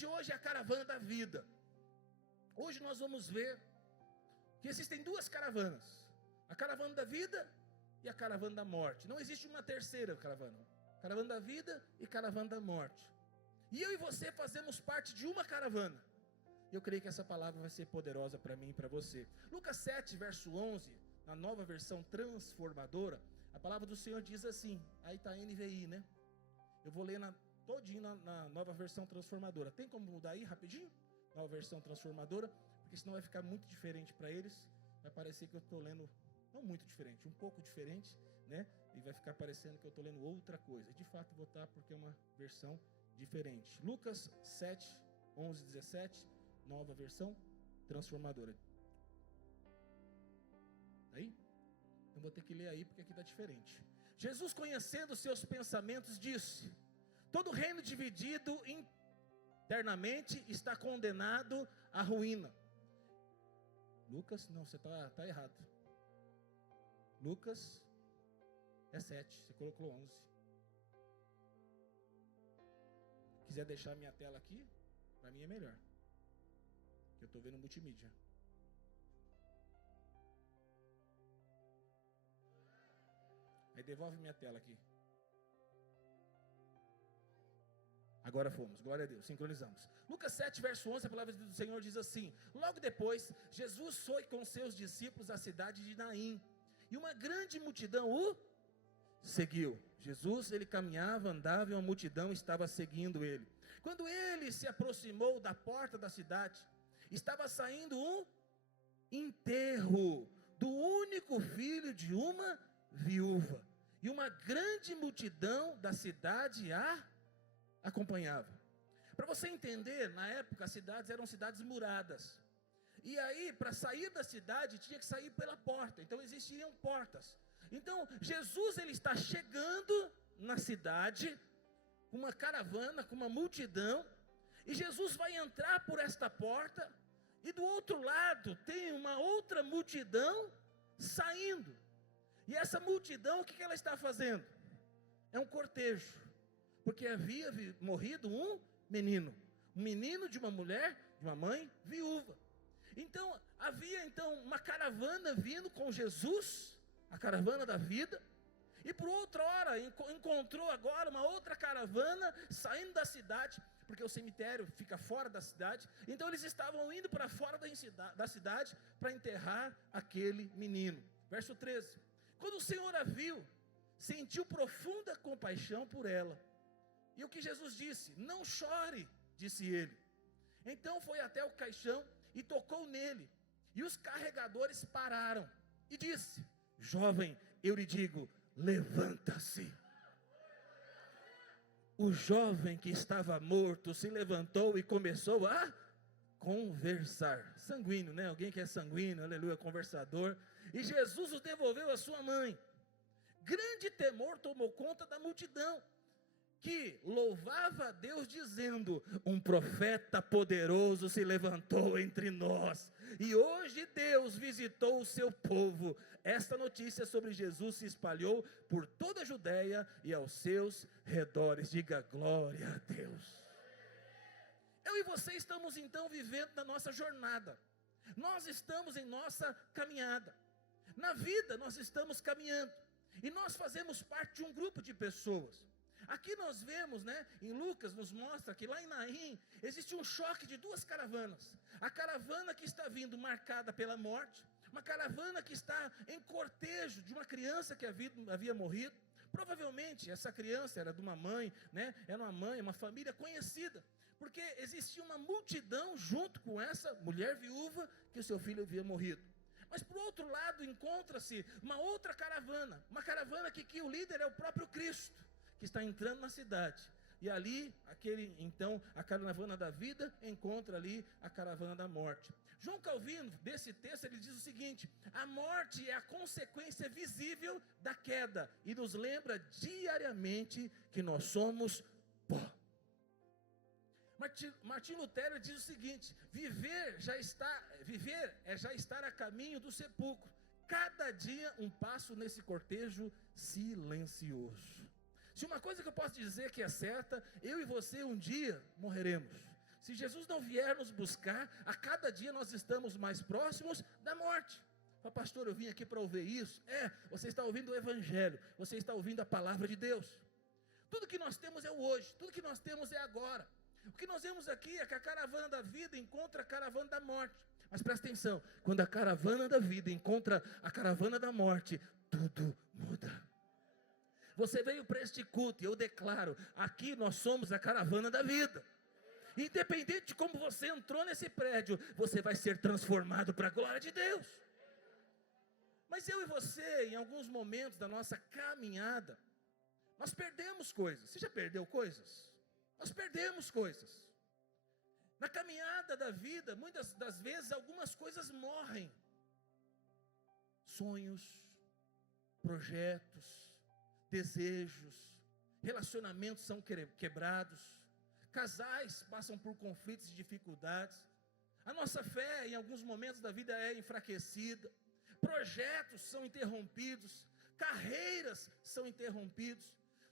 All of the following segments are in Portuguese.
de hoje é a caravana da vida. Hoje nós vamos ver que existem duas caravanas: a caravana da vida e a caravana da morte. Não existe uma terceira caravana: caravana da vida e caravana da morte. E eu e você fazemos parte de uma caravana. Eu creio que essa palavra vai ser poderosa para mim e para você. Lucas 7, verso 11, na nova versão transformadora, a palavra do Senhor diz assim, aí está NVI, né? Eu vou ler todinho na nova versão transformadora. Tem como mudar aí rapidinho? Nova versão transformadora, porque senão vai ficar muito diferente para eles. Vai parecer que eu estou lendo, não muito diferente, um pouco diferente, né? E vai ficar parecendo que eu estou lendo outra coisa. De fato vou estar, porque é uma versão diferente. Lucas 7, 11, 17, nova versão transformadora. Aí? Eu vou ter que ler aí, porque aqui está diferente. Jesus, conhecendo seus pensamentos, disse: todo reino dividido internamente está condenado à ruína. Lucas, não, você está errado. Lucas é 7, você colocou 11. Quiser deixar minha tela aqui, para mim é melhor, que eu estou vendo multimídia. Aí devolve minha tela aqui. Agora fomos, glória a Deus, sincronizamos. Lucas 7, verso 11, a palavra do Senhor diz assim: logo depois, Jesus foi com seus discípulos à cidade de Naim, e uma grande multidão o seguiu. Jesus, ele caminhava, andava, e uma multidão estava seguindo ele. Quando ele se aproximou da porta da cidade, estava saindo um enterro do único filho de uma viúva, e uma grande multidão da cidade a acompanhava. Para você entender, na época as cidades eram cidades muradas, e aí para sair da cidade tinha que sair pela porta, então existiam portas. Então Jesus, ele está chegando na cidade com uma caravana, com uma multidão, e Jesus vai entrar por esta porta, e do outro lado tem uma outra multidão saindo. E essa multidão, o que ela está fazendo? É um cortejo, porque havia morrido um menino de uma mulher, de uma mãe viúva. Então havia uma caravana vindo com Jesus, a caravana da vida, e por outra hora encontrou agora uma outra caravana saindo da cidade, porque o cemitério fica fora da cidade. Então eles estavam indo para fora da cidade para enterrar aquele menino. Verso 13: quando o Senhor a viu, sentiu profunda compaixão por ela. E o que Jesus disse? Não chore, disse ele. Então foi até o caixão e tocou nele, e os carregadores pararam, e disse: jovem, eu lhe digo, levanta-se. O jovem que estava morto se levantou e começou a conversar. Sanguíneo, né? Alguém que é sanguíneo, aleluia, conversador. E Jesus o devolveu à sua mãe. Grande temor tomou conta da multidão, que louvava a Deus dizendo: um profeta poderoso se levantou entre nós, e hoje Deus visitou o seu povo. Esta notícia sobre Jesus se espalhou por toda a Judéia e aos seus redores. Diga glória a Deus. Eu e você estamos então vivendo na nossa jornada, nós estamos em nossa caminhada, na vida nós estamos caminhando, e nós fazemos parte de um grupo de pessoas. Aqui nós vemos, em Lucas nos mostra que lá em Naim existe um choque de duas caravanas. A caravana que está vindo marcada pela morte, uma caravana que está em cortejo de uma criança que havia morrido. Provavelmente essa criança era de uma mãe, era uma mãe, uma família conhecida, porque existia uma multidão junto com essa mulher viúva que o seu filho havia morrido. Mas por outro lado encontra-se uma outra caravana, uma caravana que o líder é o próprio Cristo, que está entrando na cidade. E ali, a caravana da vida encontra ali a caravana da morte. João Calvino, desse texto, ele diz o seguinte: a morte é a consequência visível da queda, e nos lembra diariamente que nós somos pó. Martim Lutero diz o seguinte: viver é já estar a caminho do sepulcro, cada dia um passo nesse cortejo silencioso. Se uma coisa que eu posso dizer que é certa, eu e você um dia morreremos. Se Jesus não vier nos buscar, a cada dia nós estamos mais próximos da morte. Fala, pastor, eu vim aqui para ouvir isso. Você está ouvindo o Evangelho, você está ouvindo a palavra de Deus. Tudo que nós temos é o hoje, tudo que nós temos é agora. O que nós vemos aqui é que a caravana da vida encontra a caravana da morte. Mas presta atenção, quando a caravana da vida encontra a caravana da morte, tudo muda. Você veio para este culto e eu declaro, aqui nós somos a caravana da vida. Independente de como você entrou nesse prédio, você vai ser transformado para a glória de Deus. Mas eu e você, em alguns momentos da nossa caminhada, nós perdemos coisas. Você já perdeu coisas? Nós perdemos coisas. Na caminhada da vida, muitas das vezes, algumas coisas morrem. Sonhos, projetos, desejos, relacionamentos são quebrados, casais passam por conflitos e dificuldades, a nossa fé em alguns momentos da vida é enfraquecida, projetos são interrompidos, carreiras são interrompidos.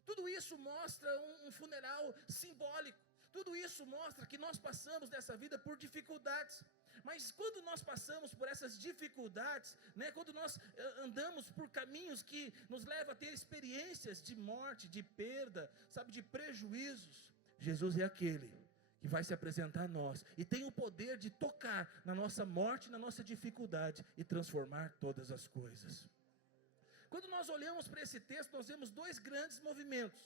Tudo isso mostra um funeral simbólico. Tudo isso mostra que nós passamos nessa vida por dificuldades. Mas quando nós passamos por essas dificuldades, quando nós andamos por caminhos que nos levam a ter experiências de morte, de perda, de prejuízos, Jesus é aquele que vai se apresentar a nós e tem o poder de tocar na nossa morte, na nossa dificuldade e transformar todas as coisas. Quando nós olhamos para esse texto, nós vemos dois grandes movimentos.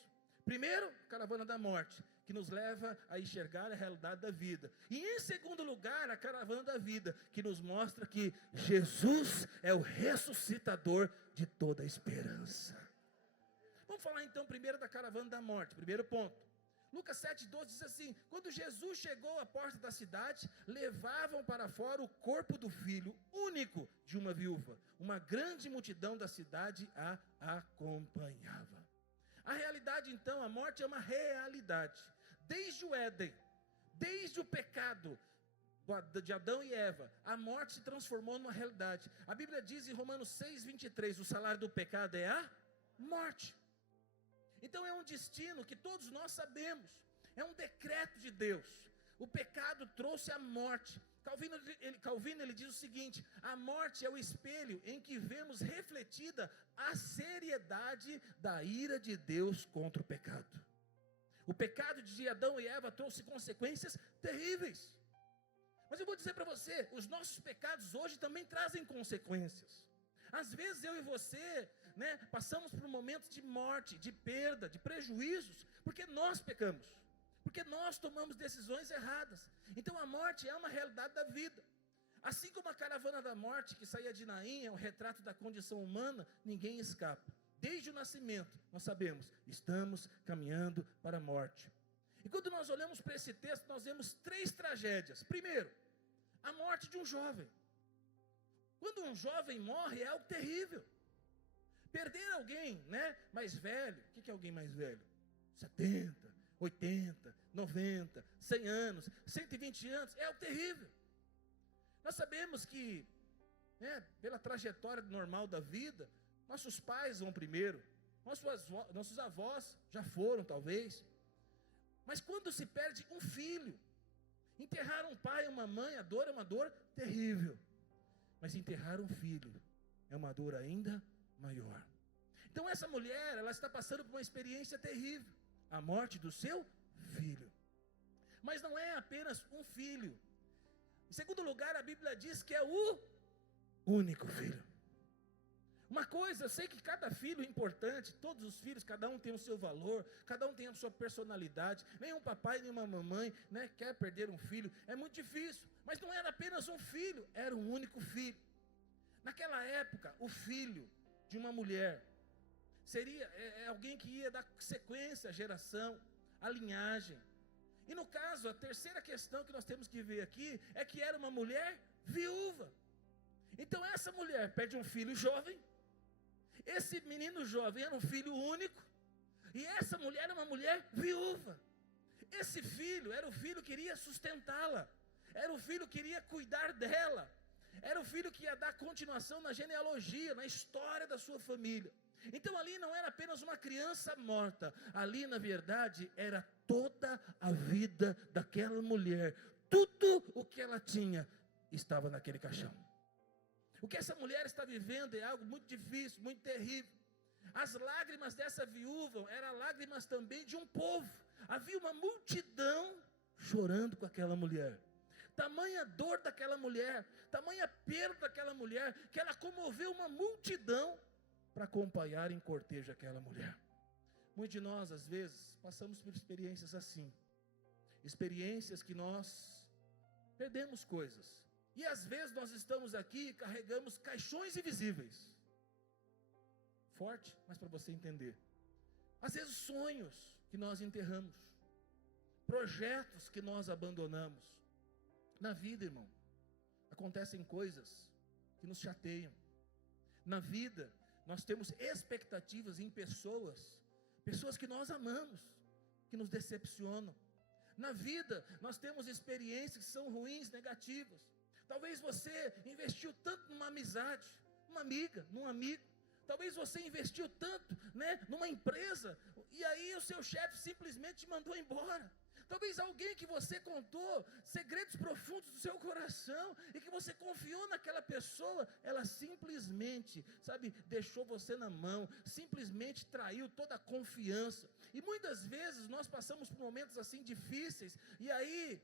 Primeiro, caravana da morte, que nos leva a enxergar a realidade da vida. E em segundo lugar, a caravana da vida, que nos mostra que Jesus é o ressuscitador de toda a esperança. Vamos falar então primeiro da caravana da morte, primeiro ponto. Lucas 7,12 diz assim: quando Jesus chegou à porta da cidade, levavam para fora o corpo do filho único de uma viúva. Uma grande multidão da cidade a acompanhava. A realidade então, a morte é uma realidade. Desde o Éden, desde o pecado de Adão e Eva, a morte se transformou numa realidade. A Bíblia diz em Romanos 6,23, o salário do pecado é a morte. Então é um destino que todos nós sabemos, é um decreto de Deus. O pecado trouxe a morte. Calvino ele diz o seguinte: a morte é o espelho em que vemos refletida a seriedade da ira de Deus contra o pecado. O pecado de Adão e Eva trouxe consequências terríveis. Mas eu vou dizer para você, os nossos pecados hoje também trazem consequências. Às vezes eu e você, passamos por momentos de morte, de perda, de prejuízos, porque nós pecamos, porque nós tomamos decisões erradas. Então a morte é uma realidade da vida. Assim como a caravana da morte que saía de Naim é um retrato da condição humana, ninguém escapa. Desde o nascimento, nós sabemos, estamos caminhando para a morte. E quando nós olhamos para esse texto, nós vemos três tragédias. Primeiro, a morte de um jovem. Quando um jovem morre, é algo terrível. Perder alguém, mais velho, o que é alguém mais velho? 70, 80, 90, 100 anos, 120 anos, é algo terrível. Nós sabemos que, pela trajetória normal da vida, nossos pais vão primeiro, nossos avós já foram talvez, mas quando se perde um filho, enterrar um pai e uma mãe, a dor é uma dor terrível, mas enterrar um filho é uma dor ainda maior. Então essa mulher, ela está passando por uma experiência terrível, a morte do seu filho. Mas não é apenas um filho. Em segundo lugar, a Bíblia diz que é o único filho. Uma coisa, eu sei que cada filho é importante, todos os filhos, cada um tem o seu valor, cada um tem a sua personalidade. Nenhum papai, nenhuma mamãe quer perder um filho, é muito difícil. Mas não era apenas um filho, era um único filho. Naquela época, o filho de uma mulher seria alguém que ia dar sequência à geração, à linhagem. E no caso, a terceira questão que nós temos que ver aqui é que era uma mulher viúva. Então essa mulher perde um filho jovem, esse menino jovem era um filho único, e essa mulher era uma mulher viúva. Esse filho era o filho que iria sustentá-la, era o filho que iria cuidar dela, era o filho que ia dar continuação na genealogia, na história da sua família. Então ali não era apenas uma criança morta, ali na verdade era toda a vida daquela mulher, tudo o que ela tinha estava naquele caixão. O que essa mulher está vivendo é algo muito difícil, muito terrível. As lágrimas dessa viúva eram lágrimas também de um povo. Havia uma multidão chorando com aquela mulher. Tamanha dor daquela mulher, tamanha perda daquela mulher, que ela comoveu uma multidão para acompanhar em cortejo aquela mulher. Muitos de nós, às vezes, passamos por experiências assim. Experiências que nós perdemos coisas. E às vezes nós estamos aqui e carregamos caixões invisíveis. Forte, mas para você entender. Às vezes sonhos que nós enterramos. Projetos que nós abandonamos. Na vida, irmão, acontecem coisas que nos chateiam. Na vida, nós temos expectativas em pessoas que nós amamos, que nos decepcionam. Na vida, nós temos experiências que são ruins, negativas. Talvez você investiu tanto numa amizade, numa amiga, num amigo. Talvez você investiu tanto, numa empresa, e aí o seu chefe simplesmente te mandou embora. Talvez alguém que você contou segredos profundos do seu coração e que você confiou naquela pessoa, ela simplesmente, deixou você na mão, simplesmente traiu toda a confiança. E muitas vezes nós passamos por momentos assim difíceis, e aí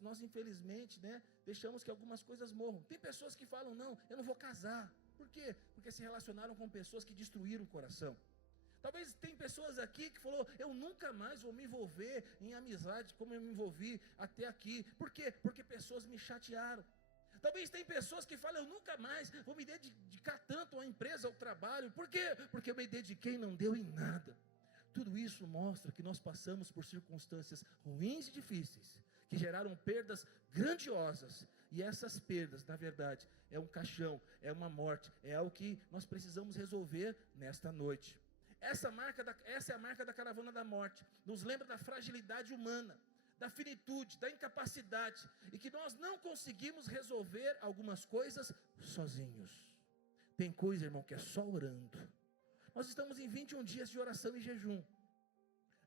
nós infelizmente, deixamos que algumas coisas morram. Tem pessoas que falam: não, eu não vou casar. Por quê? Porque se relacionaram com pessoas que destruíram o coração. Talvez tem pessoas aqui que falou: eu nunca mais vou me envolver em amizade como eu me envolvi até aqui. Por quê? Porque pessoas me chatearam. Talvez tem pessoas que falam: eu nunca mais vou me dedicar tanto à empresa, ao trabalho. Por quê? Porque eu me dediquei e não deu em nada. Tudo isso mostra que nós passamos por circunstâncias ruins e difíceis, que geraram perdas grandiosas. E essas perdas, na verdade, é um caixão, é uma morte, é algo que nós precisamos resolver nesta noite. Essa é a marca da caravana da morte. Nos lembra da fragilidade humana, da finitude, da incapacidade, e que nós não conseguimos resolver algumas coisas sozinhos. Tem coisa, irmão, que é só orando. Nós estamos em 21 dias de oração e jejum.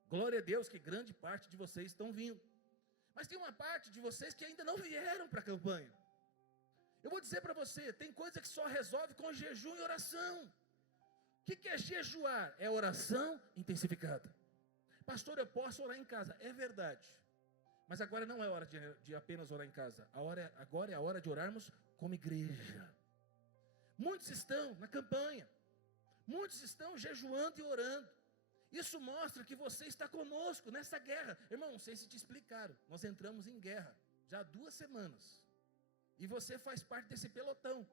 Glória a Deus que grande parte de vocês estão vindo. Mas tem uma parte de vocês que ainda não vieram para a campanha. Eu vou dizer para você, tem coisa que só resolve com jejum e oração. O que é jejuar? É oração intensificada. Pastor, eu posso orar em casa. É verdade. Mas agora não é hora de apenas orar em casa. Agora é a hora de orarmos como igreja. Muitos estão na campanha. Muitos estão jejuando e orando. Isso mostra que você está conosco nessa guerra. Irmão, não sei se te explicaram. Nós entramos em guerra já há 2 semanas. E você faz parte desse pelotão.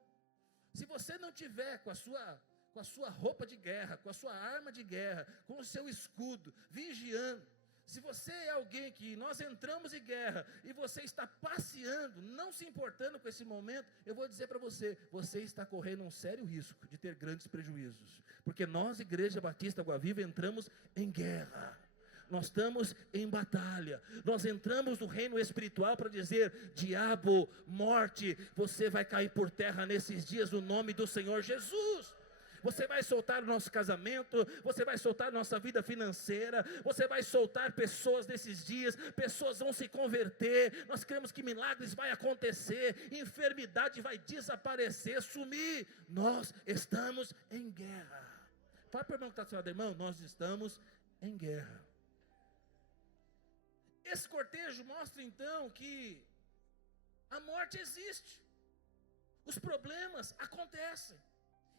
Se você não tiver com a sua roupa de guerra, com a sua arma de guerra, com o seu escudo, vigiando. Se você é alguém que nós entramos em guerra e você está passeando, não se importando com esse momento, eu vou dizer para você, você está correndo um sério risco de ter grandes prejuízos. Porque nós, Igreja Batista Água Viva, entramos em guerra. Nós estamos em batalha. Nós entramos no reino espiritual para dizer: diabo, morte, você vai cair por terra nesses dias no nome do Senhor Jesus. Você vai soltar o nosso casamento, você vai soltar nossa vida financeira, você vai soltar pessoas nesses dias, pessoas vão se converter, nós cremos que milagres vai acontecer, enfermidade vai desaparecer, sumir. Nós estamos em guerra. Fala para o irmão que está do seu lado: irmão, nós estamos em guerra. Esse cortejo mostra então que a morte existe, os problemas acontecem.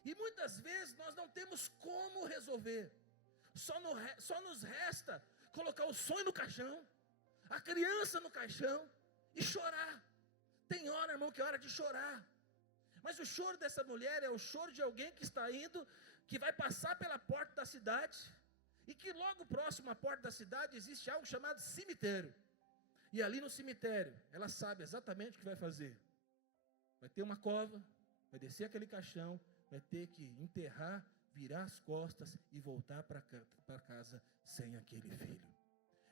E muitas vezes nós não temos como resolver. Só nos resta colocar o sonho no caixão, a criança no caixão e chorar. Tem hora, irmão, que é hora de chorar. Mas o choro dessa mulher é o choro de alguém que está indo, que vai passar pela porta da cidade, e que logo próximo à porta da cidade existe algo chamado cemitério. E ali no cemitério, ela sabe exatamente o que vai fazer. Vai ter uma cova, vai descer aquele caixão, vai ter que enterrar, virar as costas e voltar para casa sem aquele filho.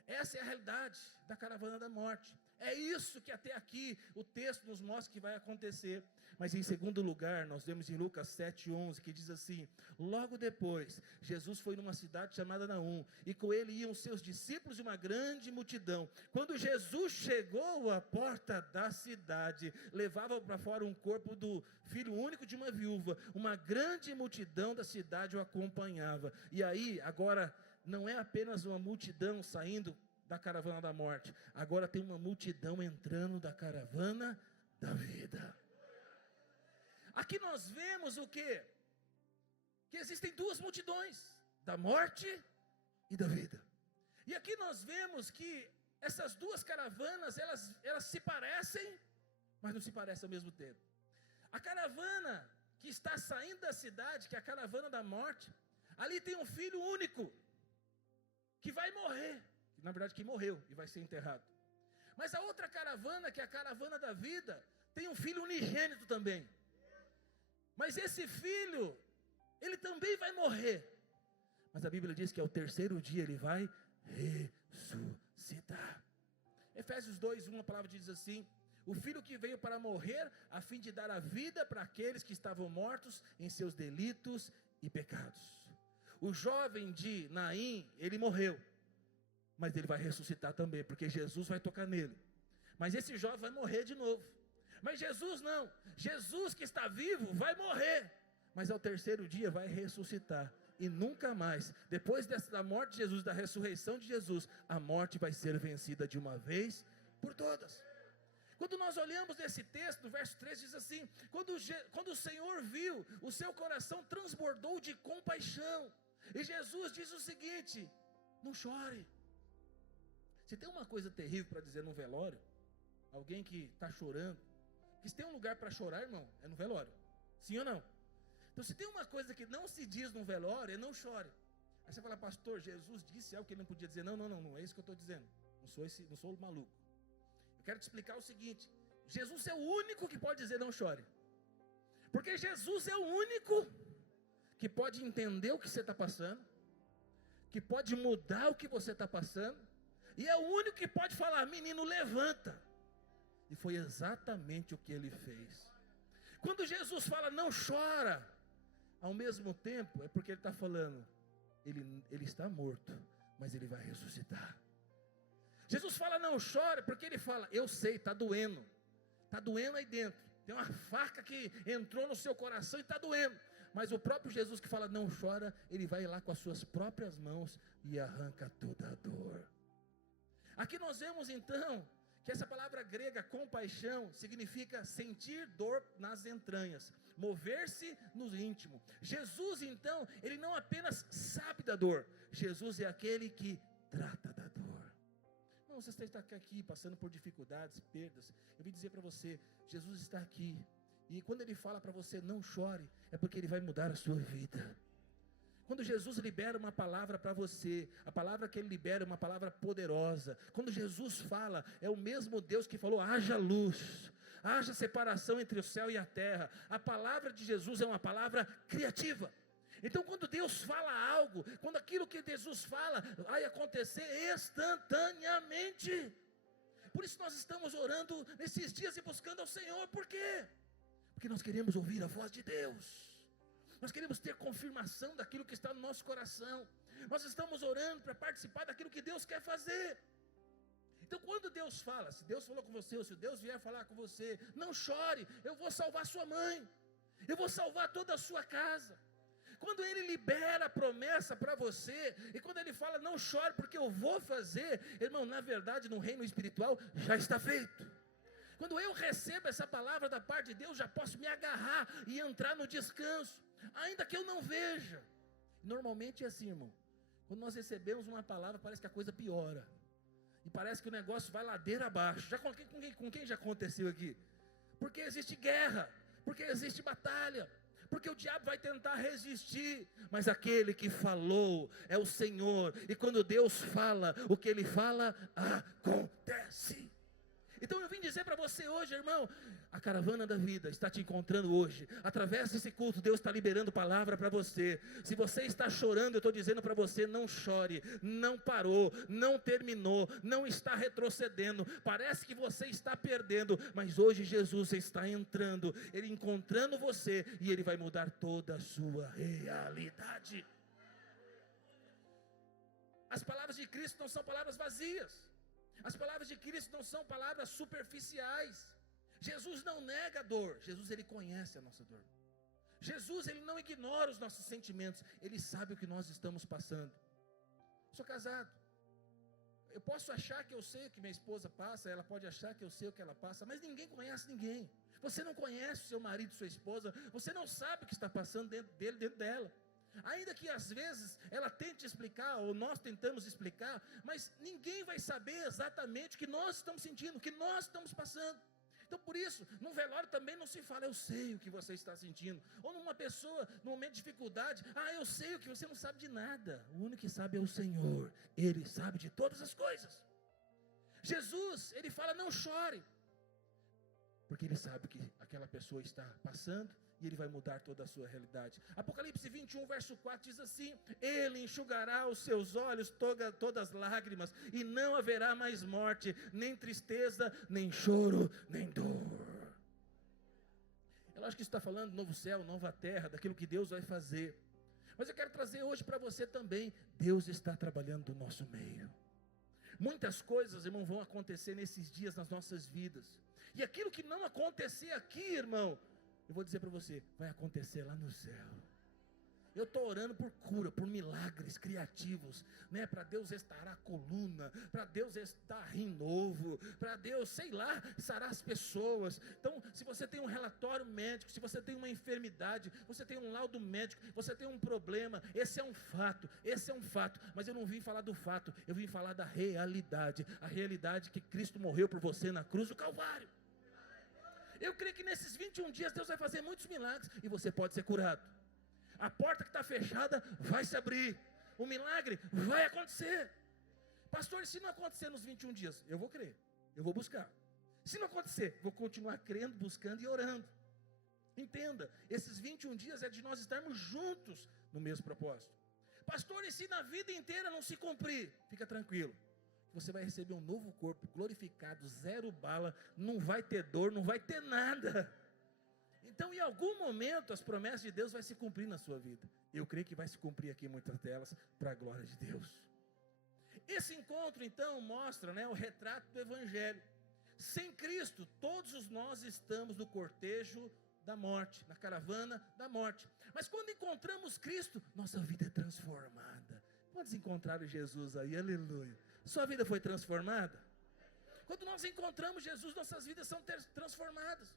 Essa é a realidade da caravana da morte. É isso que até aqui o texto nos mostra que vai acontecer. Mas em segundo lugar, nós vemos em Lucas 7:11, que diz assim: logo depois, Jesus foi numa cidade chamada Naum, e com ele iam seus discípulos e uma grande multidão. Quando Jesus chegou à porta da cidade, levava para fora um corpo do filho único de uma viúva. Uma grande multidão da cidade o acompanhava. E aí, agora, não é apenas uma multidão saindo da caravana da morte, agora tem uma multidão entrando da caravana da vida. Aqui nós vemos o quê? Que existem duas multidões, da morte e da vida. E aqui nós vemos que essas duas caravanas, elas se parecem, mas não se parecem ao mesmo tempo. A caravana que está saindo da cidade, que é a caravana da morte, ali tem um filho único, que vai morrer. Na verdade, que morreu e vai ser enterrado. Mas a outra caravana, que é a caravana da vida, tem um filho unigênito também. Mas esse filho, ele também vai morrer. Mas a Bíblia diz que ao terceiro dia ele vai ressuscitar. Efésios 2:1, a palavra diz assim: o filho que veio para morrer, a fim de dar a vida para aqueles que estavam mortos em seus delitos e pecados. O jovem de Naim, ele morreu, mas ele vai ressuscitar também, porque Jesus vai tocar nele. Mas esse jovem vai morrer de novo. Mas Jesus não. Jesus que está vivo vai morrer, mas ao terceiro dia vai ressuscitar. E nunca mais, depois da morte de Jesus, da ressurreição de Jesus, a morte vai ser vencida de uma vez por todas. Quando nós olhamos esse texto, no verso 3 diz assim: quando o Senhor viu, o seu coração transbordou de compaixão. E Jesus diz o seguinte: não chore. Se tem uma coisa terrível para dizer no velório, alguém que está chorando, porque se tem um lugar para chorar, irmão, é no velório, sim ou não? Então se tem uma coisa que não se diz no velório, é não chore. Aí você fala: pastor, Jesus disse algo que ele não podia dizer. Não é isso que eu estou dizendo, não sou maluco. Eu quero te explicar o seguinte: Jesus é o único que pode dizer não chore, porque Jesus é o único que pode entender o que você está passando, que pode mudar o que você está passando, e é o único que pode falar: menino, levanta. E foi exatamente o que ele fez. Quando Jesus fala não chora, ao mesmo tempo é porque ele está falando, ele está morto, mas ele vai ressuscitar. Jesus fala não chora, porque ele fala: eu sei, está doendo aí dentro, tem uma faca que entrou no seu coração e está doendo. Mas o próprio Jesus que fala não chora, ele vai lá com as suas próprias mãos e arranca toda a dor. Aqui nós vemos então que essa palavra grega compaixão significa sentir dor nas entranhas, mover-se no íntimo. Jesus então, ele não apenas sabe da dor, Jesus é aquele que trata da dor. Não, você está aqui passando por dificuldades, perdas, eu vim dizer para você, Jesus está aqui, e quando ele fala para você não chore, é porque ele vai mudar a sua vida. Quando Jesus libera uma palavra para você, a palavra que ele libera é uma palavra poderosa. Quando Jesus fala, é o mesmo Deus que falou: haja luz, haja separação entre o céu e a terra. A palavra de Jesus é uma palavra criativa. Então quando Deus fala algo, quando aquilo que Jesus fala vai acontecer instantaneamente. Por isso nós estamos orando nesses dias e buscando ao Senhor. Por quê? Porque nós queremos ouvir a voz de Deus. Nós queremos ter confirmação daquilo que está no nosso coração. Nós estamos orando para participar daquilo que Deus quer fazer. Então quando Deus fala, se Deus falou com você, ou se Deus vier falar com você, não chore, eu vou salvar sua mãe, eu vou salvar toda a sua casa. Quando Ele libera a promessa para você, e quando Ele fala não chore porque eu vou fazer, irmão, na verdade no reino espiritual já está feito. Quando eu recebo essa palavra da parte de Deus, já posso me agarrar e entrar no descanso, ainda que eu não veja. Normalmente é assim, irmão, quando nós recebemos uma palavra, parece que a coisa piora, e parece que o negócio vai ladeira abaixo. Já com quem já aconteceu aqui? Porque existe guerra, porque existe batalha, porque o diabo vai tentar resistir, mas aquele que falou é o Senhor, e quando Deus fala, o que Ele fala, acontece. Então eu vim dizer para você hoje, irmão, a caravana da vida está te encontrando hoje. Através desse culto, Deus está liberando palavra para você. Se você está chorando, eu estou dizendo para você, não chore, não parou, não terminou, não está retrocedendo. Parece que você está perdendo, mas hoje Jesus está entrando, Ele encontrando você, e Ele vai mudar toda a sua realidade. As palavras de Cristo não são palavras vazias. As palavras de Cristo não são palavras superficiais. Jesus não nega a dor. Jesus, Ele conhece a nossa dor. Jesus, Ele não ignora os nossos sentimentos. Ele sabe o que nós estamos passando. Sou casado. Eu posso achar que eu sei o que minha esposa passa. Ela pode achar que eu sei o que ela passa. Mas ninguém conhece ninguém. Você não conhece o seu marido, sua esposa. Você não sabe o que está passando dentro dele, dentro dela. Ainda que às vezes ela tente explicar, ou nós tentamos explicar, mas ninguém vai saber exatamente o que nós estamos sentindo, o que nós estamos passando. Então por isso, num velório também não se fala, eu sei o que você está sentindo. Ou numa pessoa, num momento de dificuldade, eu sei o que você não sabe de nada. O único que sabe é o Senhor, Ele sabe de todas as coisas. Jesus, Ele fala, não chore, porque Ele sabe o que aquela pessoa está passando, e Ele vai mudar toda a sua realidade. Apocalipse 21, verso 4 diz assim: Ele enxugará os seus olhos todas as lágrimas, e não haverá mais morte, nem tristeza, nem choro, nem dor. Eu acho que isso está falando do novo céu, nova terra, daquilo que Deus vai fazer. Mas eu quero trazer hoje para você também, Deus está trabalhando do nosso meio. Muitas coisas, irmão, vão acontecer nesses dias nas nossas vidas. E aquilo que não acontecer aqui, irmão, eu vou dizer para você, vai acontecer lá no céu. Eu estou orando por cura, por milagres criativos, né? Para Deus restaurar a coluna, para Deus restaurar rim novo, para Deus, sei lá, sarar as pessoas. Então, se você tem um relatório médico, se você tem uma enfermidade, você tem um laudo médico, você tem um problema, esse é um fato, mas eu não vim falar do fato, eu vim falar da realidade, a realidade que Cristo morreu por você na cruz do Calvário. Eu creio que nesses 21 dias Deus vai fazer muitos milagres e você pode ser curado. A porta que está fechada vai se abrir. O milagre vai acontecer. Pastor, e se não acontecer nos 21 dias? Eu vou crer, eu vou buscar. Se não acontecer, vou continuar crendo, buscando e orando. Entenda, esses 21 dias é de nós estarmos juntos no mesmo propósito. Pastor, e se na vida inteira não se cumprir? Fica tranquilo. Você vai receber um novo corpo glorificado, zero bala, não vai ter dor, não vai ter nada. Então em algum momento as promessas de Deus vai se cumprir na sua vida. Eu creio que vai se cumprir aqui muitas delas, para a glória de Deus. Esse encontro então mostra, o retrato do Evangelho. Sem Cristo, todos nós estamos no cortejo da morte, na caravana da morte. Mas quando encontramos Cristo, nossa vida é transformada. Quantos encontraram Jesus aí? Aleluia. Sua vida foi transformada? Quando nós encontramos Jesus, nossas vidas são transformadas.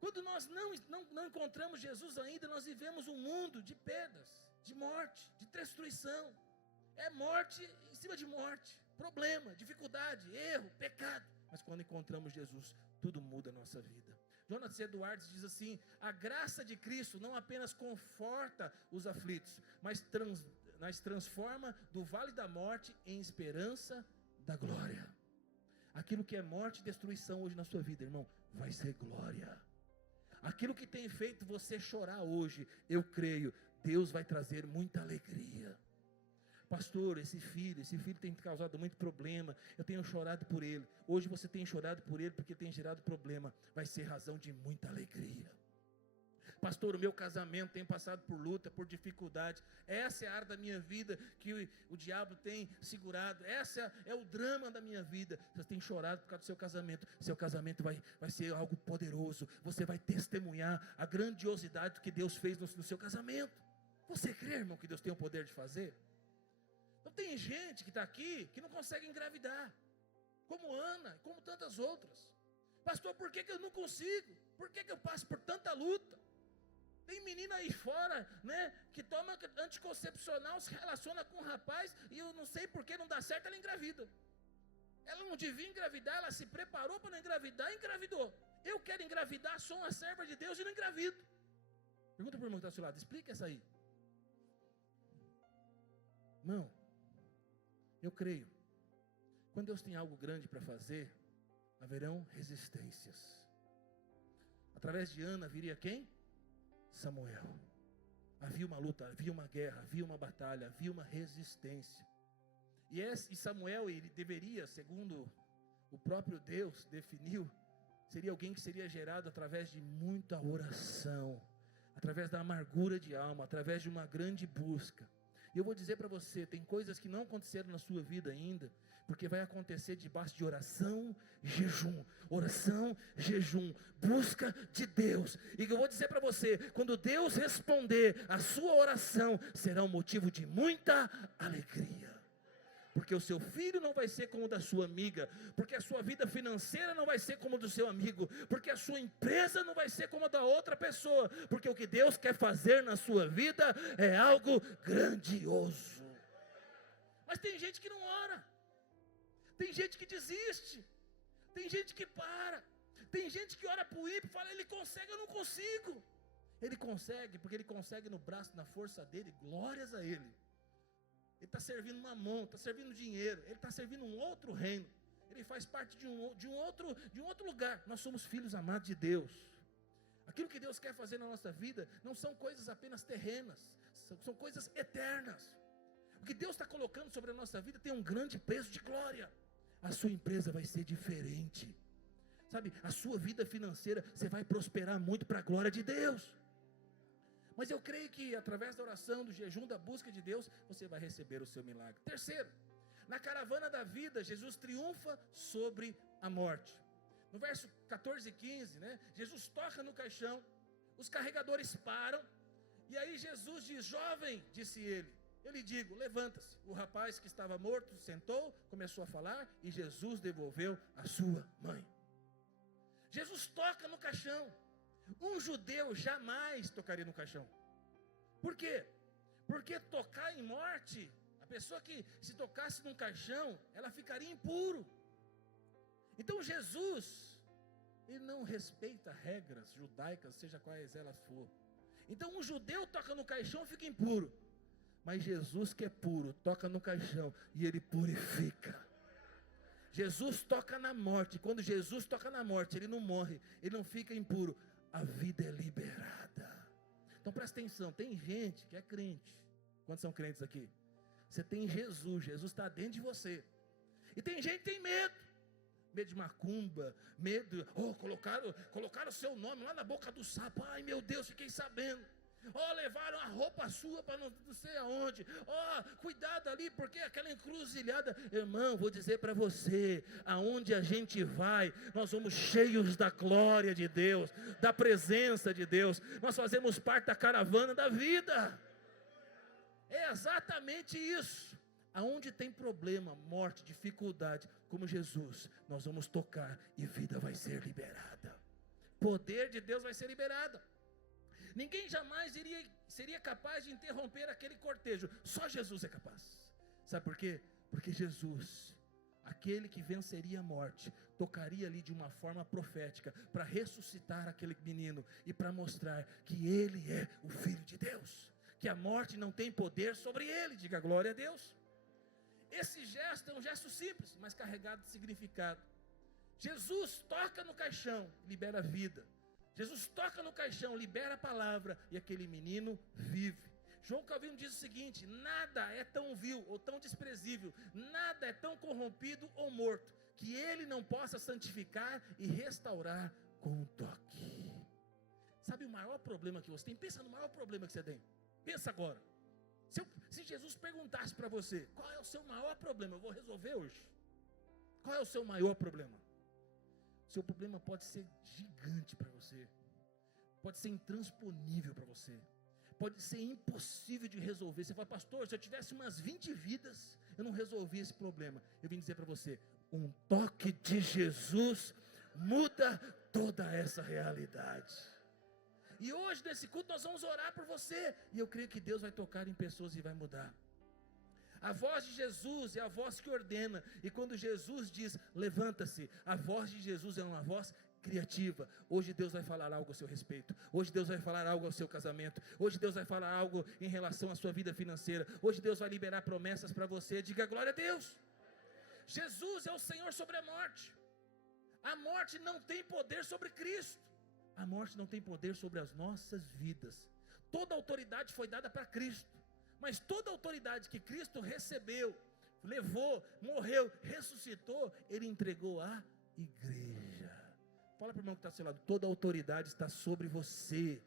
Quando nós não encontramos Jesus ainda, nós vivemos um mundo de perdas, de morte, de destruição. É morte em cima de morte, problema, dificuldade, erro, pecado. Mas quando encontramos Jesus, tudo muda a nossa vida. Jonathan Edwards diz assim: a graça de Cristo não apenas conforta os aflitos, mas transforma do vale da morte em esperança da glória. Aquilo que é morte e destruição hoje na sua vida, irmão, vai ser glória. Aquilo que tem feito você chorar hoje, eu creio, Deus vai trazer muita alegria. Pastor, esse filho tem causado muito problema, eu tenho chorado por ele. Hoje você tem chorado por ele porque tem gerado problema, vai ser razão de muita alegria. Pastor, o meu casamento tem passado por luta, por dificuldade. Essa é a área da minha vida que o diabo tem segurado. Essa é o drama da minha vida. Você tem chorado por causa do seu casamento. Seu casamento vai ser algo poderoso. Você vai testemunhar a grandiosidade que Deus fez no seu casamento. Você crê, irmão, que Deus tem o poder de fazer? Então tem gente que está aqui que não consegue engravidar, como Ana, como tantas outras. Pastor, por que eu não consigo? Por que eu passo por tanta luta? Tem menina aí fora, que toma anticoncepcional, se relaciona com um rapaz, e eu não sei por que não dá certo, ela engravida. Ela não devia engravidar, ela se preparou para não engravidar e engravidou. Eu quero engravidar, sou uma serva de Deus e não engravido. Pergunta para o irmão que está ao seu lado, explica essa aí. Irmão, eu creio, quando Deus tem algo grande para fazer, haverão resistências. Através de Ana viria quem? Samuel. Havia uma luta, havia uma guerra, havia uma batalha, havia uma resistência. E Samuel, ele deveria, segundo o próprio Deus definiu, seria alguém que seria gerado através de muita oração, através da amargura de alma, através de uma grande busca. E eu vou dizer para você, tem coisas que não aconteceram na sua vida ainda, porque vai acontecer debaixo de oração, jejum, busca de Deus. E eu vou dizer para você, quando Deus responder a sua oração, será um motivo de muita alegria. Porque o seu filho não vai ser como o da sua amiga, porque a sua vida financeira não vai ser como o do seu amigo, porque a sua empresa não vai ser como a da outra pessoa, porque o que Deus quer fazer na sua vida é algo grandioso. Mas tem gente que não ora, tem gente que desiste, tem gente que para, tem gente que ora para o ímpio e fala, ele consegue, eu não consigo. Ele consegue, porque ele consegue no braço, na força dele, glórias a ele. Ele está servindo mamão, está servindo dinheiro, ele está servindo um outro reino, ele faz parte de um outro lugar. Nós somos filhos amados de Deus. Aquilo que Deus quer fazer na nossa vida não são coisas apenas terrenas, são coisas eternas. O que Deus está colocando sobre a nossa vida tem um grande peso de glória. A sua empresa vai ser diferente, sabe? A sua vida financeira, você vai prosperar muito para a glória de Deus. Mas eu creio que através da oração, do jejum, da busca de Deus, você vai receber o seu milagre. Terceiro, na caravana da vida, Jesus triunfa sobre a morte. No verso 14 e 15, Jesus toca no caixão, os carregadores param, e aí Jesus diz, jovem, disse ele, eu lhe digo, levanta-se. O rapaz que estava morto sentou, começou a falar, e Jesus devolveu a sua mãe. Jesus toca no caixão. Um judeu jamais tocaria no caixão. Por quê? Porque tocar em morte, a pessoa que se tocasse num caixão, ela ficaria impuro. Então Jesus, ele não respeita regras judaicas, seja quais elas for. Então um judeu toca no caixão, fica impuro. Mas Jesus, que é puro, toca no caixão e ele purifica. Jesus toca na morte. Quando Jesus toca na morte, ele não morre, ele não fica impuro. A vida é liberada. Então presta atenção, tem gente que é crente. Quantos são crentes aqui? Você tem Jesus, Jesus está dentro de você. E tem gente que tem medo de macumba, colocaram o seu nome lá na boca do sapo. Ai meu Deus, fiquei sabendo. Levaram a roupa sua para não sei aonde. Cuidado ali, porque aquela encruzilhada. Irmão, vou dizer para você, aonde a gente vai, nós vamos cheios da glória de Deus, da presença de Deus. Nós fazemos parte da caravana da vida. É exatamente isso. Aonde tem problema, morte, dificuldade, como Jesus, nós vamos tocar e vida vai ser liberada. Poder de Deus vai ser liberado. Ninguém jamais seria capaz de interromper aquele cortejo. Só Jesus é capaz. Sabe por quê? Porque Jesus, aquele que venceria a morte, tocaria ali de uma forma profética para ressuscitar aquele menino e para mostrar que ele é o Filho de Deus, que a morte não tem poder sobre ele. Diga glória a Deus. Esse gesto é um gesto simples, mas carregado de significado. Jesus toca no caixão, libera a vida. Jesus toca no caixão, libera a palavra e aquele menino vive. João Calvino diz o seguinte: nada é tão vil ou tão desprezível, nada é tão corrompido ou morto, que ele não possa santificar e restaurar com um toque. Sabe o maior problema que você tem? Pensa no maior problema que você tem. Pensa agora. Se Jesus perguntasse para você, qual é o seu maior problema? Eu vou resolver hoje. Qual é o seu maior problema? Seu problema pode ser gigante para você, pode ser intransponível para você, pode ser impossível de resolver. Você fala, pastor, se eu tivesse umas 20 vidas, eu não resolvia esse problema. Eu vim dizer para você, um toque de Jesus muda toda essa realidade. E hoje nesse culto nós vamos orar por você, e eu creio que Deus vai tocar em pessoas e vai mudar. A voz de Jesus é a voz que ordena, e quando Jesus diz, levanta-se, a voz de Jesus é uma voz criativa. Hoje Deus vai falar algo ao seu respeito, hoje Deus vai falar algo ao seu casamento, hoje Deus vai falar algo em relação à sua vida financeira, hoje Deus vai liberar promessas para você. Diga glória a Deus. Jesus é o Senhor sobre a morte. A morte não tem poder sobre Cristo. A morte não tem poder sobre as nossas vidas. Toda autoridade foi dada para Cristo, mas toda autoridade que Cristo recebeu, levou, morreu, ressuscitou, Ele entregou à igreja. Fala para o irmão que está ao seu lado: toda autoridade está sobre você.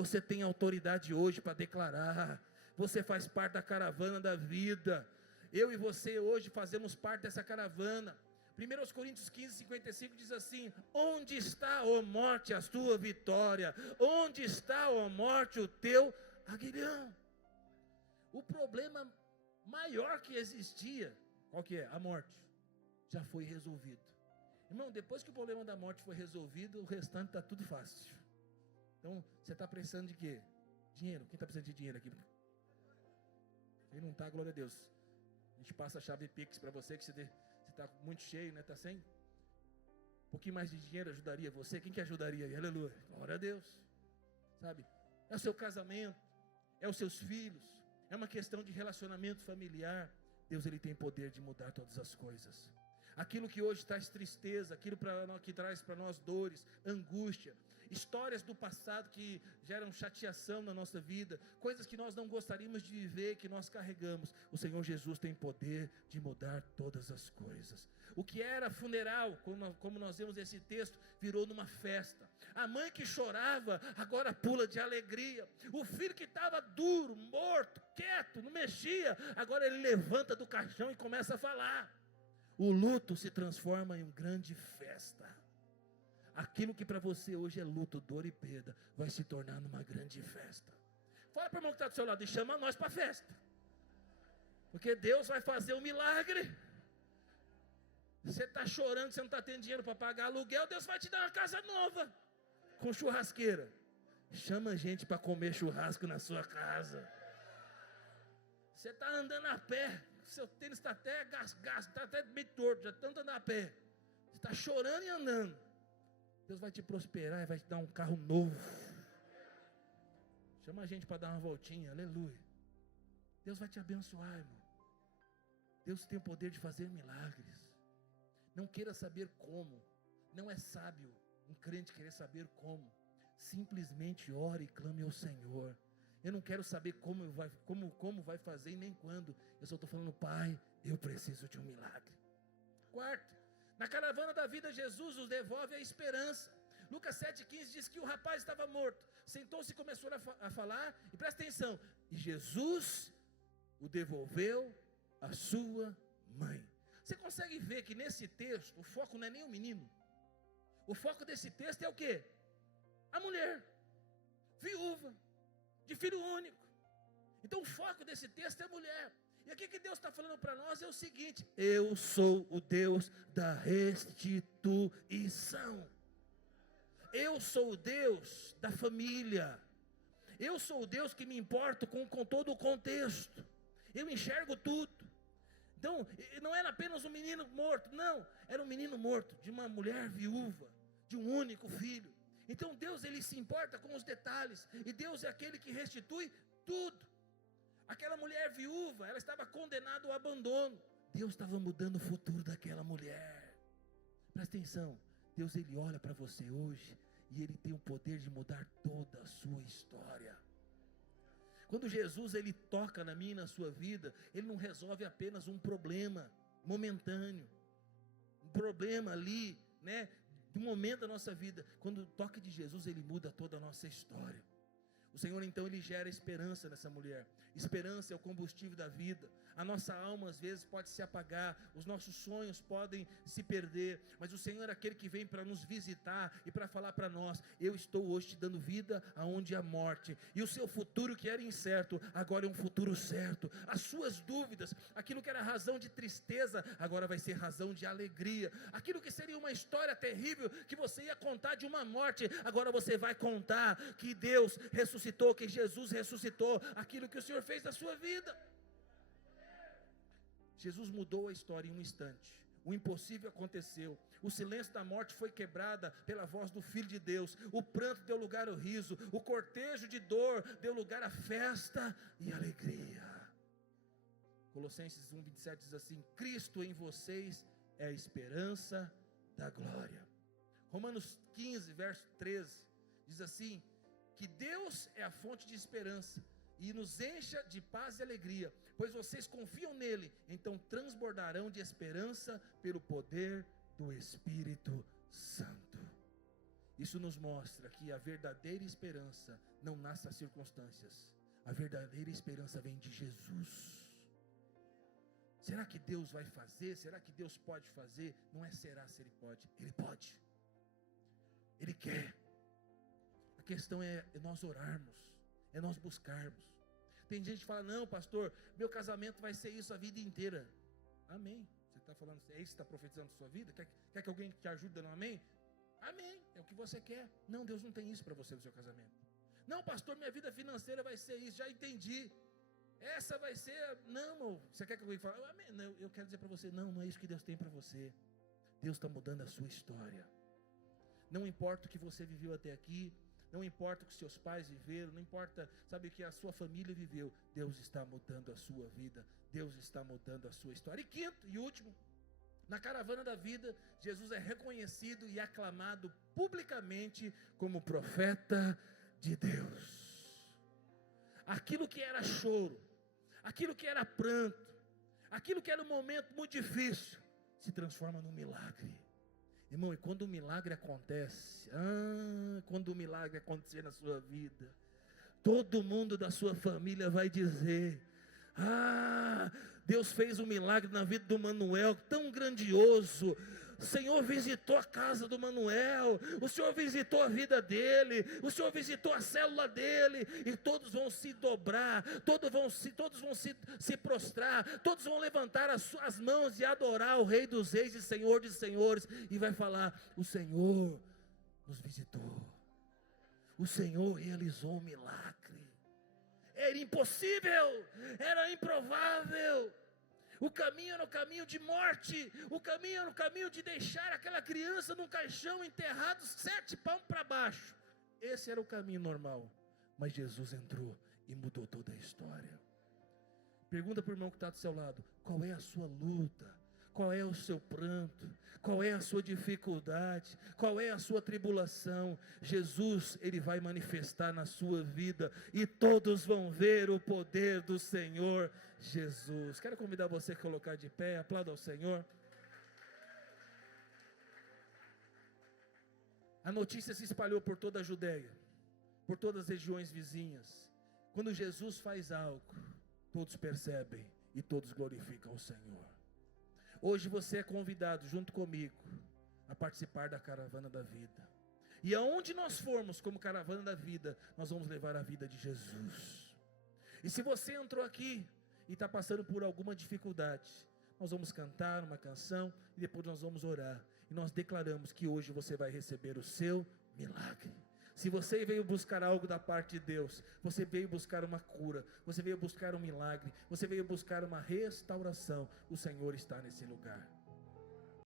Você tem autoridade hoje para declarar. Você faz parte da caravana da vida. Eu e você hoje fazemos parte dessa caravana. 1 Coríntios 15:55 diz assim: onde está, ó morte, a tua vitória? Onde está, ó morte, o teu aguilhão? O problema maior que existia, qual que é? A morte. Já foi resolvido. Irmão, depois que o problema da morte foi resolvido, o restante está tudo fácil. Então, você está precisando de quê? Dinheiro. Quem está precisando de dinheiro aqui? Quem não está, glória a Deus. A gente passa a chave Pix para você, que você está muito cheio, né? Está sem? Um pouquinho mais de dinheiro ajudaria você. Quem que ajudaria aí? Aleluia. Glória a Deus. Sabe? É o seu casamento, é os seus filhos, é uma questão de relacionamento familiar. Deus, Ele tem poder de mudar todas as coisas. Aquilo que hoje traz tristeza, aquilo que traz para nós dores, angústia, histórias do passado que geram chateação na nossa vida, coisas que nós não gostaríamos de viver, que nós carregamos. O Senhor Jesus tem poder de mudar todas as coisas. O que era funeral, como nós vemos esse texto, virou numa festa. A mãe que chorava, agora pula de alegria. O filho que estava duro, morto, quieto, não mexia, agora ele levanta do caixão e começa a falar. O luto se transforma em uma grande festa. Aquilo que para você hoje é luto, dor e perda, vai se tornar numa grande festa. Fala para o irmão que está do seu lado e chama nós para a festa. Porque Deus vai fazer um milagre. Você está chorando, você não está tendo dinheiro para pagar aluguel, Deus vai te dar uma casa nova, com churrasqueira. Chama gente para comer churrasco na sua casa. Você está andando a pé, seu tênis está até gasgado, está até meio torto, já está andando a pé. Você está chorando e andando. Deus vai te prosperar e vai te dar um carro novo. Chama a gente para dar uma voltinha, aleluia. Deus vai te abençoar, irmão. Deus tem o poder de fazer milagres. Não queira saber como. Não é sábio um crente querer saber como. Simplesmente ore e clame ao Senhor. Eu não quero saber como vai fazer e nem quando. Eu só estou falando: Pai, eu preciso de um milagre. Quarto, na caravana da vida, Jesus os devolve a esperança. Lucas 7,15 diz que o rapaz estava morto. Sentou-se e começou a falar. E presta atenção: e Jesus o devolveu à sua mãe. Você consegue ver que nesse texto o foco não é nem o menino. O foco desse texto é o quê? A mulher, viúva, de filho único. Então o foco desse texto é a mulher. E aqui que Deus está falando para nós é o seguinte: eu sou o Deus da restituição. Eu sou o Deus da família. Eu sou o Deus que me importo com todo o contexto. Eu enxergo tudo. Então, não era apenas um menino morto, não. Era um menino morto de uma mulher viúva, de um único filho. Então Deus, Ele se importa com os detalhes. E Deus é aquele que restitui tudo. Aquela mulher viúva, ela estava condenada ao abandono. Deus estava mudando o futuro daquela mulher. Presta atenção. Deus, Ele olha para você hoje e Ele tem o poder de mudar toda a sua história. Quando Jesus, Ele toca na minha e na sua vida, Ele não resolve apenas um problema momentâneo. Um problema ali, né? De um momento da nossa vida. Quando o toque de Jesus, Ele muda toda a nossa história. O Senhor então, Ele gera esperança nessa mulher. Esperança é o combustível da vida. A nossa alma às vezes pode se apagar, os nossos sonhos podem se perder, mas o Senhor é aquele que vem para nos visitar e para falar para nós: eu estou hoje te dando vida aonde há morte, e o seu futuro que era incerto, agora é um futuro certo. As suas dúvidas, aquilo que era razão de tristeza, agora vai ser razão de alegria. Aquilo que seria uma história terrível, que você ia contar de uma morte, agora você vai contar que Deus ressuscitou, que Jesus ressuscitou, aquilo que o Senhor fez na sua vida. Jesus mudou a história em um instante. O impossível aconteceu. O silêncio da morte foi quebrada pela voz do Filho de Deus. O pranto deu lugar ao riso. O cortejo de dor deu lugar à festa e alegria. Colossenses 1:27 diz assim: Cristo em vocês é a esperança da glória. Romanos 15, verso 13, diz assim, que Deus é a fonte de esperança, e nos encha de paz e alegria, pois vocês confiam nele, então transbordarão de esperança pelo poder do Espírito Santo. Isso nos mostra que a verdadeira esperança não nasce das circunstâncias, a verdadeira esperança vem de Jesus. Será que Deus vai fazer? Será que Deus pode fazer? Não é será se Ele pode, Ele pode, Ele quer. A questão é nós orarmos, é nós buscarmos. Tem gente que fala, não pastor, meu casamento vai ser isso a vida inteira. Amém. Você está falando, é isso que está profetizando a sua vida? Quer que alguém te ajude dando um amém? Amém, é o que você quer. Não, Deus não tem isso para você no seu casamento. Não pastor, minha vida financeira vai ser isso, já entendi. Essa vai ser, não, você quer que alguém fale? Amém. Não, eu quero dizer para você, não é isso que Deus tem para você. Deus está mudando a sua história. Não importa o que você viveu até aqui, não importa o que seus pais viveram, não importa, sabe, o que a sua família viveu, Deus está mudando a sua vida, Deus está mudando a sua história. E quinto e último, na caravana da vida, Jesus é reconhecido e aclamado publicamente como profeta de Deus. Aquilo que era choro, aquilo que era pranto, aquilo que era um momento muito difícil, se transforma num milagre. Irmão, e quando o milagre acontece, quando o milagre acontecer na sua vida, todo mundo da sua família vai dizer, Deus fez um milagre na vida do Manuel, tão grandioso. O Senhor visitou a casa do Manuel, o Senhor visitou a vida dele, o Senhor visitou a célula dele, e todos vão se dobrar, todos vão se prostrar, todos vão levantar as suas mãos e adorar o Rei dos Reis e Senhor dos Senhores, e vai falar, o Senhor nos visitou, o Senhor realizou um milagre. Era impossível, era improvável. O caminho era o caminho de morte, o caminho era o caminho de deixar aquela criança num caixão enterrado 7 palmos para baixo. Esse era o caminho normal, mas Jesus entrou e mudou toda a história. Pergunta para o irmão que está do seu lado, qual é a sua luta? Qual é o seu pranto? Qual é a sua dificuldade? Qual é a sua tribulação? Jesus, Ele vai manifestar na sua vida e todos vão ver o poder do Senhor Jesus. Quero convidar você a colocar de pé, aplauda ao Senhor. A notícia se espalhou por toda a Judeia, por todas as regiões vizinhas. Quando Jesus faz algo, todos percebem e todos glorificam o Senhor. Hoje você é convidado junto comigo a participar da caravana da vida. E aonde nós formos como caravana da vida, nós vamos levar a vida de Jesus. E se você entrou aqui e está passando por alguma dificuldade, nós vamos cantar uma canção e depois nós vamos orar. E nós declaramos que hoje você vai receber o seu milagre. Se você veio buscar algo da parte de Deus, você veio buscar uma cura, você veio buscar um milagre, você veio buscar uma restauração, o Senhor está nesse lugar.